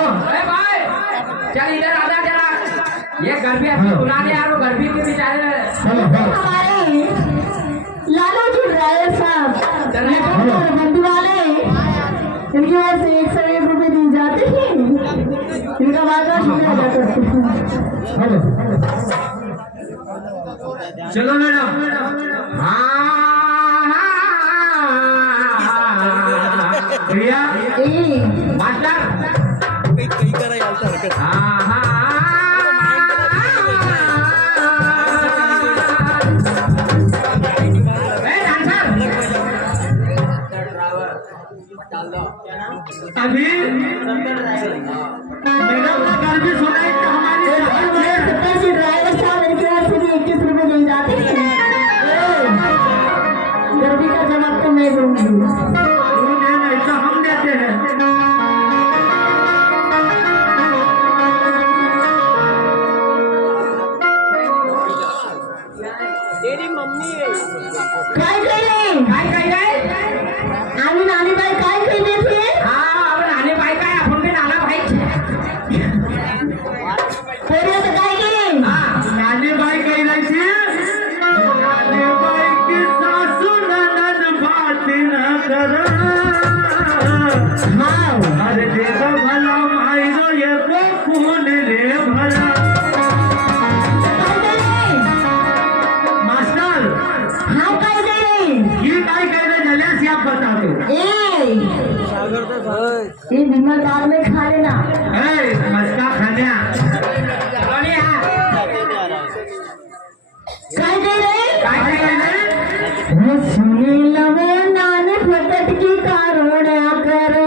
अरे भाई चल इधर आजा जरा, ये घर भी अभी बुलाने आ रहे हो, घर भी के बेचारे हमारे लालू जी ड्राइवर साहब बंधु वाले, इनके वजह से 101 रुपए दी जाते हैं, इनका वादा शुक्रिया अदा करते हैं। चलो मैडम। भैया मास्टर कहीं करा यार हरकत अभी मैडम का घर भी सुना है कि हमारी ड्राइवर साहब इनके वजह से भी 21 रुपए दी जाते हैं। गर्मी का जवाब तो मैं दूंगी। ऐसा हम देते हैं। तेरी मम्मी है काय काय आम्ही नानी बाई काय केली थे? नानी बाई काय आपण बी नाना भाई पोरी तर काय केली? नानी बाई काही नाही थी, नानी बाई की सासू ननद बाती न कर, अरे देखो भला मायरो ये को खून रे भला। मास्टर हाँ काय केली? ये काय कहने जल्यास आप बता दो। ये विमल दाल में खा लेना। मस्का खान्या काय केली? काय कहने वो सुनी लवे नानी फटट की कारोड्या कर।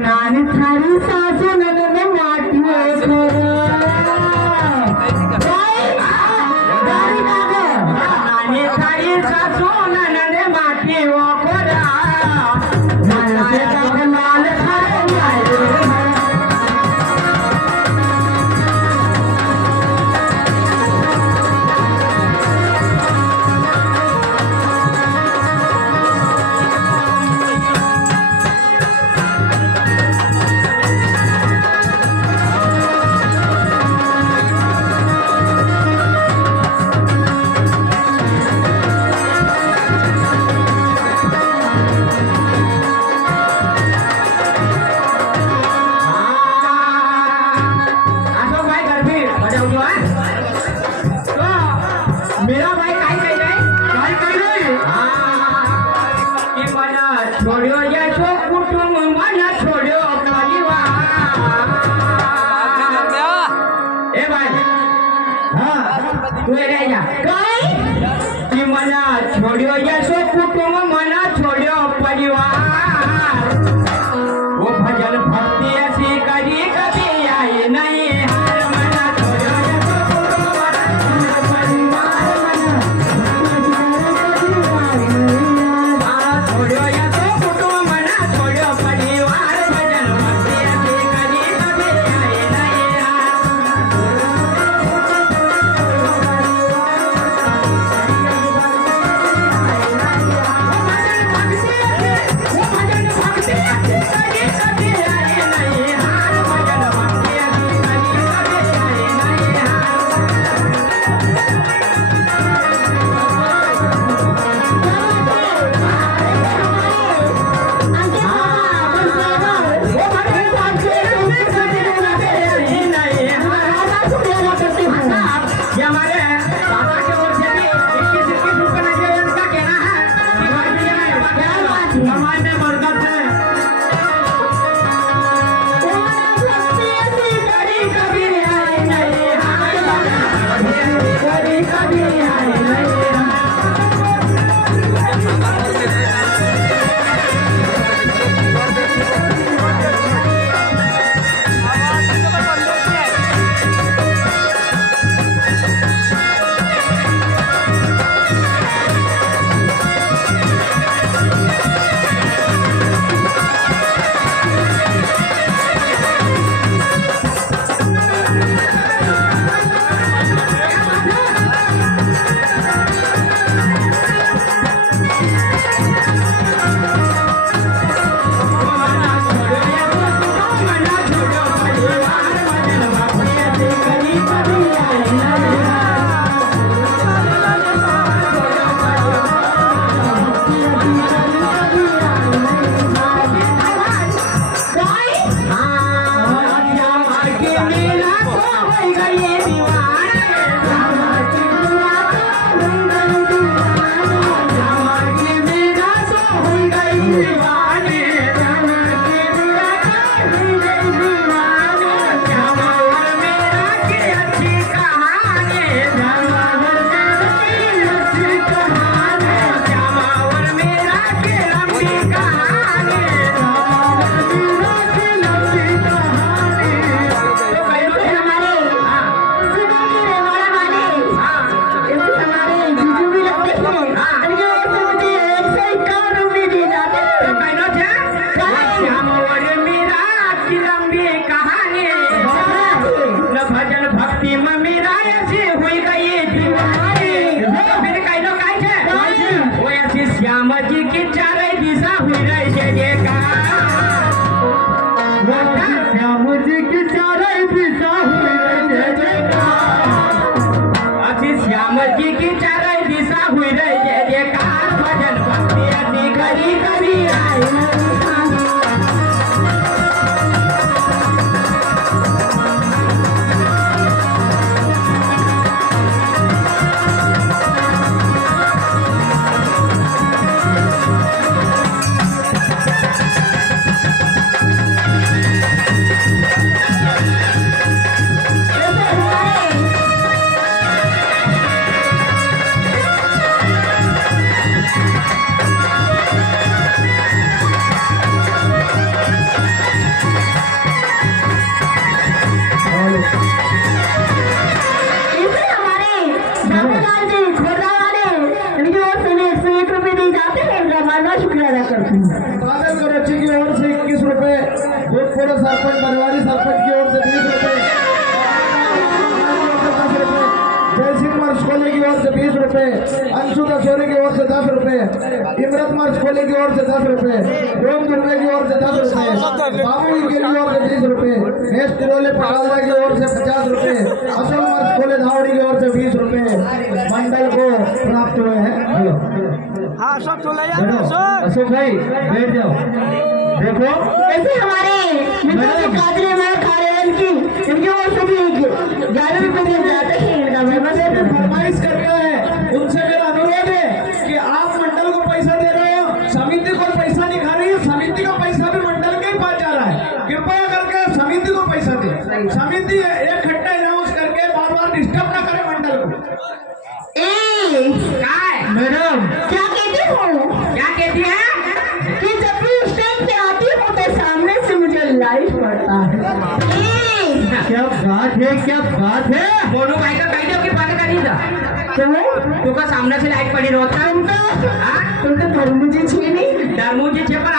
नानी थारी सासू ननद माटी नानी थारी सासू ननद माटी खोरा लाल मेरा भाई काय कह रहे कि मना छोड़ो या छो कुटुंब मना छोड़ो परिवार। ए भाई तू रे जा कि मना छोड़ो या छो कुटुंब मना छोड़ो परिवार। वो भजन भक्ति ऐसी करी कभी आई नहीं हार, मना छोड़ो या छो कुटुंब मना छोड़ो परिवार। बाबा की ओर से भी 21 रुपए लगे, इनका कहना है कि भाई क्या बात है? कमाई में बरकत है। भक्ति ऐसी कभी कभी आई नहीं, कभी कभी आई नहीं। श्याम जी की चारे दिशा हुई रही जय जयकार, श्याम जी की चारे दिशा हुई रही जय जयकार, अच्छी श्याम जी की चारे दिशा हुई रही जय जयकार, भजन भक्ति अति करी करी आई। शुक्रिया अदा करती हूँ। सागर कराची की ओर से 21 रुपए, भूतपूर्व सरपंच बनवारी सरपंच की ओर से 20 रुपए, जयसिंह मर्स खोले की ओर से 20 रुपए, अंशु दशोरी की ओर से 10 रुपए, इमरत मर्स खोले की ओर से 10 रुपए, रोम दुर्गे की ओर से 10 रुपए, बाबू की ओर से 20 रुपए, नेश तिरोले पटाला की ओर से 50 रुपए, अशोक मर्स खोले धावड़ी की ओर से 20 रुपए मंडल को प्राप्त हुए हैं। हाँ सब चले अशोक भाई बैठ जाओ। देखो ऐसे हमारे मित्र काजरे में खारेवन की इनकी ओर से भी 11 रुपए दिए जाते हैं। इनका जो फरमाइश कर रहे हैं उनसे मेरा अनुरोध है कि आप मंडल को पैसा दे रहे हो, समिति को पैसा नहीं खा रही है, समिति का पैसा भी मंडल के ही पास जा रहा है। कृपया करके समिति को पैसा दे, समिति एक खट्टा अनाउंस करके बार बार डिस्टर्ब ना करे मंडल को। मैडम क्या कहती हूँ, क्या कहती है कि जब भी स्टेज पे आती हूँ तो सामने से मुझे लाइट पड़ता है। क्या बात है, क्या बात है। बोलो भाई का बैठे की बात करी था तो का सामने से लाइट पड़ी रोता तुम तो धर्मजी छे नहीं, धर्मू जी छे पर